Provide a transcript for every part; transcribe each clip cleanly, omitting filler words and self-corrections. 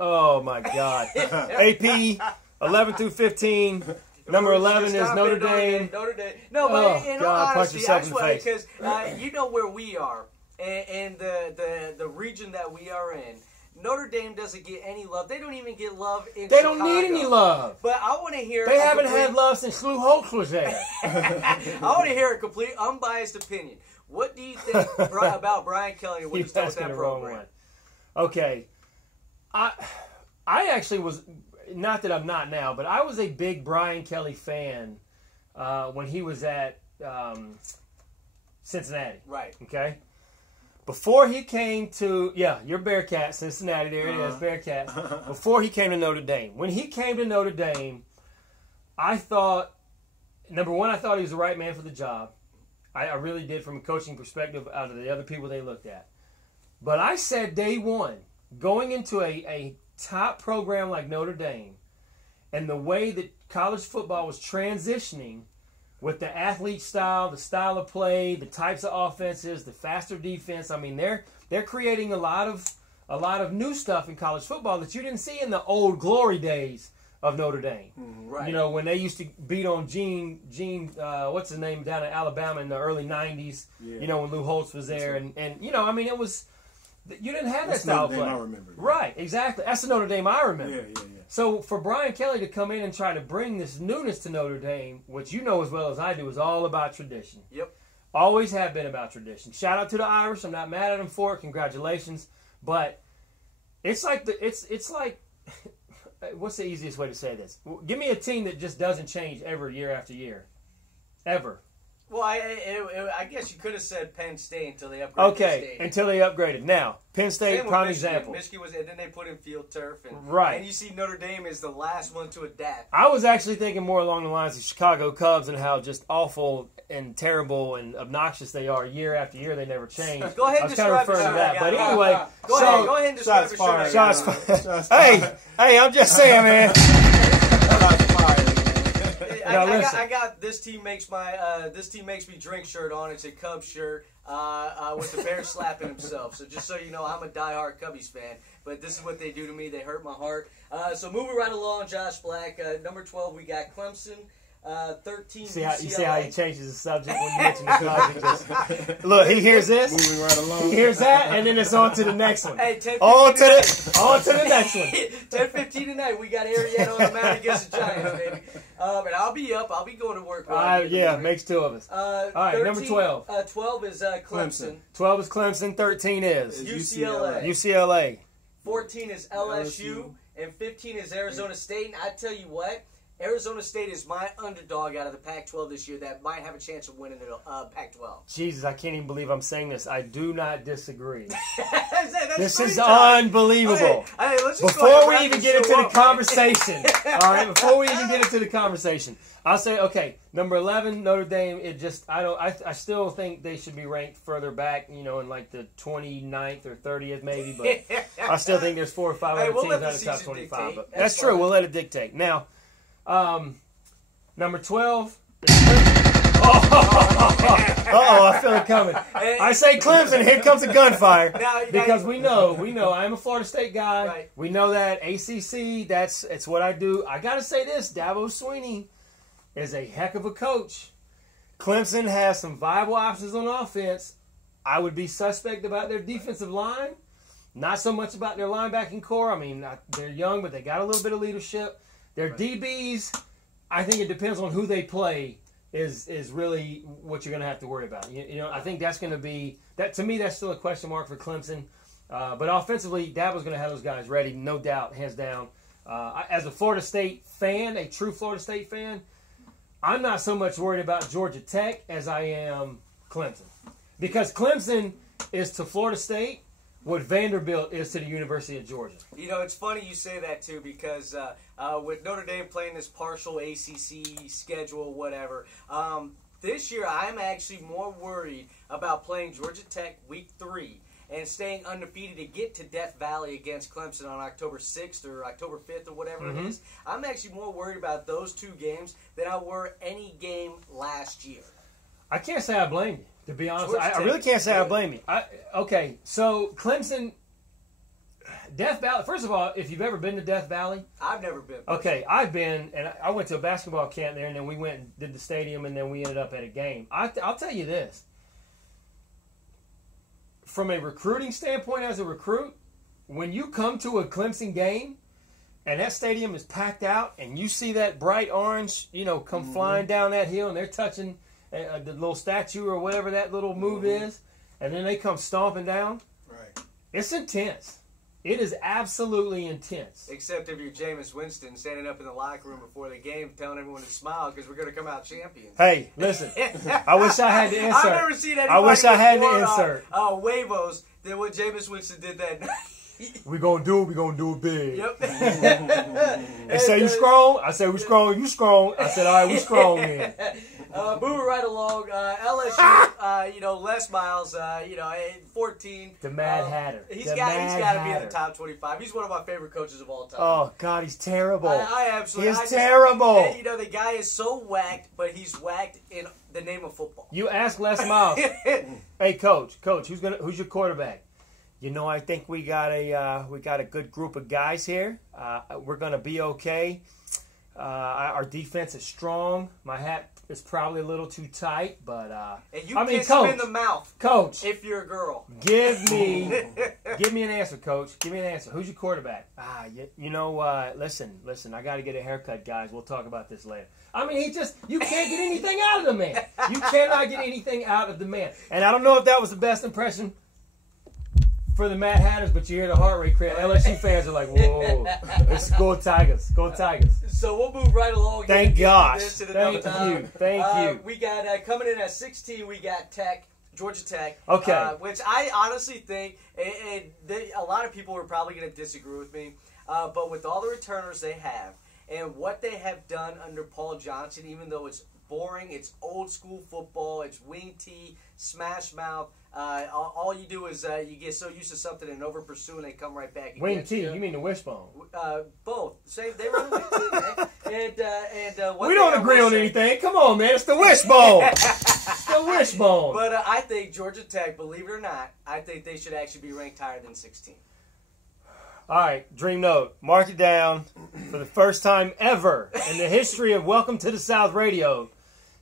Oh, my God. AP, 11 through 15. Number 11 is Notre Dame. Notre Dame. No, but in all honesty, I swear, because you know where we are and the region that we are in. Notre Dame doesn't get any love. They don't even get love in Chicago. They don't need any love. But I want to hear... They haven't had love since Lou Holtz was there. I want to hear a complete, unbiased opinion. What do you think about Brian Kelly and what he's done with that program? Okay. I actually was... Not that I'm not now, but I was a big Brian Kelly fan when he was at Cincinnati. Right. Okay? Before he came to, your Bearcats, Cincinnati, there it is, Bearcats. Before he came to Notre Dame. When he came to Notre Dame, I thought, number one, I thought he was the right man for the job. I really did from a coaching perspective out of the other people they looked at. But I said day one, going into a top program like Notre Dame, and the way that college football was transitioning with the athlete style, the style of play, the types of offenses, the faster defense. I mean, they're creating a lot of new stuff in college football that you didn't see in the old glory days of Notre Dame. Right. You know, when they used to beat on Gene what's his name, down in Alabama in the early 90s, you know, when Lou Holtz was there. And you know, I mean, it was... You didn't have that style of play. I remember. Right, exactly. That's the Notre Dame I remember. Yeah. So for Brian Kelly to come in and try to bring this newness to Notre Dame, which you know as well as I do, is all about tradition. Yep. Always have been about tradition. Shout out to the Irish. I'm not mad at them for it. Congratulations. But it's like it's like what's the easiest way to say this? Give me a team that just doesn't change ever year after year. Ever. Well, I guess you could have said Penn State until they upgraded. Okay, until they upgraded. Now, Penn State, prime example. Michigan was, and then they put in field turf. And, right. And you see Notre Dame is the last one to adapt. I was actually thinking more along the lines of Chicago Cubs and how just awful and terrible and obnoxious they are year after year. They never change. Go ahead and describe to that. But guy. anyway, go ahead and describe the show. Shots fired. Hey, I'm just saying, man. I got this team makes me drink shirt on. It's a Cubs shirt with the bear slapping himself. So just so you know, I'm a diehard Cubbies fan. But this is what they do to me. They hurt my heart. So moving right along, Josh Black. Number 12, we got Clemson. 13. You see how he changes the subject when you mention the subject. Look, he hears this. Moving right along. He hears that, and then it's on to the next one. Hey, 10, on to the next one. 10:15 tonight. We got Arietta on the mound against the Giants, baby. But I'll be up. I'll be going to work. Makes two of us. All right, 13, number 12. 12 is Clemson. 12 is Clemson. 13 is UCLA. UCLA. 14 is LSU. And 15 is Arizona State. And I tell you what, Arizona State is my underdog out of the Pac-12 this year that might have a chance of winning the Pac-12. Jesus, I can't even believe I'm saying this. I do not disagree. This is unbelievable. Okay, before we even get into the conversation, all right, before we even get into the conversation, I'll say, okay, number 11, Notre Dame, I still think they should be ranked further back, you know, in like the 29th or 30th maybe, but I still think there's 4 or 5 other teams out of the top 25. But that's true. We'll let it dictate. Now, number 12. I feel it coming. I say Clemson, here comes a gunfire. Because we know, I'm a Florida State guy. Right. We know that ACC, it's what I do. I got to say this, Dabo Swinney is a heck of a coach. Clemson has some viable options on offense. I would be suspect about their defensive line. Not so much about their linebacking core. I mean, they're young, but they got a little bit of leadership. Their DBs, I think it depends on who they play, is really what you're going to have to worry about. You know, I think that's going to be that. To me, that's still a question mark for Clemson. But offensively, Dabo's going to have those guys ready, no doubt, hands down. As a Florida State fan, a true Florida State fan, I'm not so much worried about Georgia Tech as I am Clemson, because Clemson is to Florida State what Vanderbilt is to the University of Georgia. You know, it's funny you say that, too, because with Notre Dame playing this partial ACC schedule, whatever, this year I'm actually more worried about playing Georgia Tech Week 3 and staying undefeated to get to Death Valley against Clemson on October 6th or October 5th or whatever it is. I'm actually more worried about those two games than I were any game last year. I can't say I blame you. To be honest, I really can't say I blame you. Okay, so Clemson, Death Valley. First of all, if you've ever been to Death Valley, I've never been. Okay, I've been, and I went to a basketball camp there, and then we went and did the stadium, and then we ended up at a game. I'll tell you this. From a recruiting standpoint as a recruit, when you come to a Clemson game, and that stadium is packed out, and you see that bright orange, come flying down that hill, and they're touching the little statue or whatever that little move is, and then they come stomping down. Right. It's intense. It is absolutely intense. Except if you're Jameis Winston standing up in the locker room before the game telling everyone to smile because we're going to come out champions. Hey, listen. I wish I had the insert. I've never seen anybody I wish I had the insert. Huevos than what Jameis Winston did that night. We're going to do it big. Yep. They say you strong. I say we strong. You strong. I said, all right, we strong then. Moving right along, LSU, Les Miles, 14. The Mad Hatter. He's got to be in the top 25. He's one of my favorite coaches of all time. Oh, God, he's terrible. I absolutely. He's terrible. The guy is so whacked, but he's whacked in the name of football. You ask Les Miles, hey, coach, who's your quarterback? I think we got a good group of guys here. We're gonna be okay. Our defense is strong. My hat is probably a little too tight, but and you kiss him in the mouth, coach. If you're a girl, give me an answer, coach. Give me an answer. Who's your quarterback? Listen. I got to get a haircut, guys. We'll talk about this later. I mean, you can't get anything out of the man. You cannot get anything out of the man. And I don't know if that was the best impression for the Mad Hatters, but you hear the heart rate crack. LSU fans are like, whoa, let's go Tigers. Go Tigers. So we'll move right along. Thank gosh. Thank you. We got, coming in at 16, we got Georgia Tech. Okay. Which I honestly think, a lot of people are probably going to disagree with me, but with all the returners they have, and what they have done under Paul Johnson, even though it's boring, it's old school football, it's wing tee, smash mouth. All you do is you get so used to something and over pursue, and they come right back. Wing tee? You mean the wishbone? Both. Same. They run wing tee, man. And we don't agree on anything. Come on, man. It's the wishbone. It's the wishbone. But I think Georgia Tech, believe it or not, I think they should actually be ranked higher than 16. All right, dream note. Mark it down. For the first time ever in the history of Welcome to the South Radio,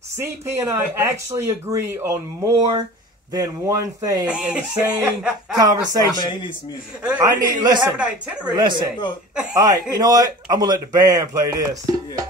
CP and I actually agree on more than one thing in the same conversation. Man, he needs some music. Listen. All right, you know what? I'm gonna let the band play this. Yeah.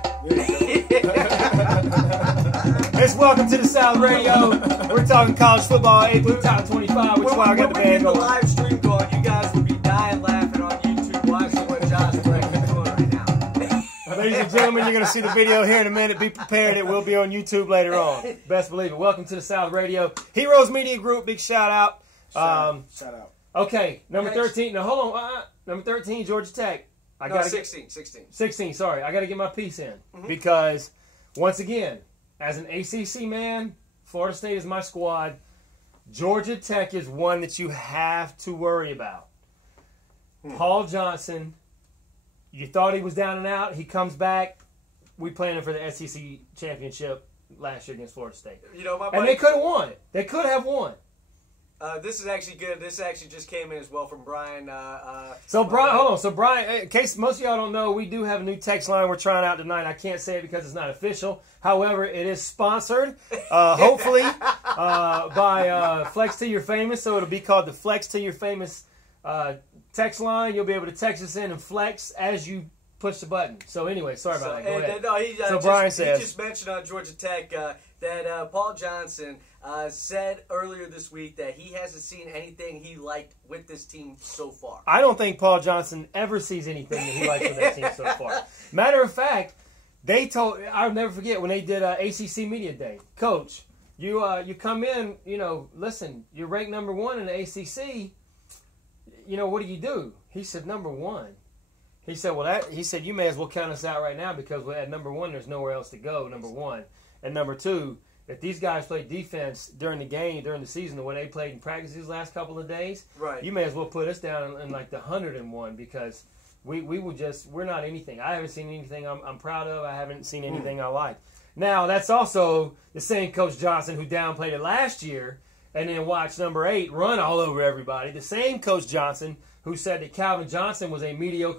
It's Welcome to the South Radio. We're talking college football, AP top 25, which is why I got the band going. When we get the live stream going, you guys would be dying laughing on YouTube watching what Josh is doing right now. Ladies and gentlemen, you're going to see the video here in a minute. Be prepared. It will be on YouTube later on. Best believe it. Welcome to the South Radio. Heroes Media Group, big shout out. Shout out. Okay, number 13. Now, hold on. Number 13, Georgia Tech. 16. 16, sorry. I got to get my piece in. Because, once again, as an ACC man, Florida State is my squad. Georgia Tech is one that you have to worry about. Paul Johnson, you thought he was down and out. He comes back. We playing him for the SEC championship last year against Florida State. And they could have won it. They could have won. This is actually good. This actually just came in as well from Brian. Hold on. So, Brian, in case most of y'all don't know, we do have a new text line we're trying out tonight. I can't say it because it's not official. However, it is sponsored, hopefully, by Flex to Your Famous. So it'll be called the Flex to Your Famous text line. You'll be able to text us in and flex as you push the button. So anyway, sorry about that. Go ahead. Brian says, he just mentioned on Georgia Tech that Paul Johnson said earlier this week that he hasn't seen anything he liked with this team so far. I don't think Paul Johnson ever sees anything that he likes with that team so far. Matter of fact, I'll never forget when they did ACC Media Day. Coach, you come in, listen, you're ranked number 1 in the ACC. What do? He said, number 1. He said, you may as well count us out right now because at number 1, there's nowhere else to go, number 1. And number 2, if these guys play defense during the season, the way they played in practice these last couple of days, right, you may as well put us down in like the 101 because we're not anything. I haven't seen anything I'm proud of. I haven't seen anything I like. Now, that's also the same Coach Johnson who downplayed it last year and then watched number 8 run all over everybody. The same Coach Johnson who said that Calvin Johnson was a mediocre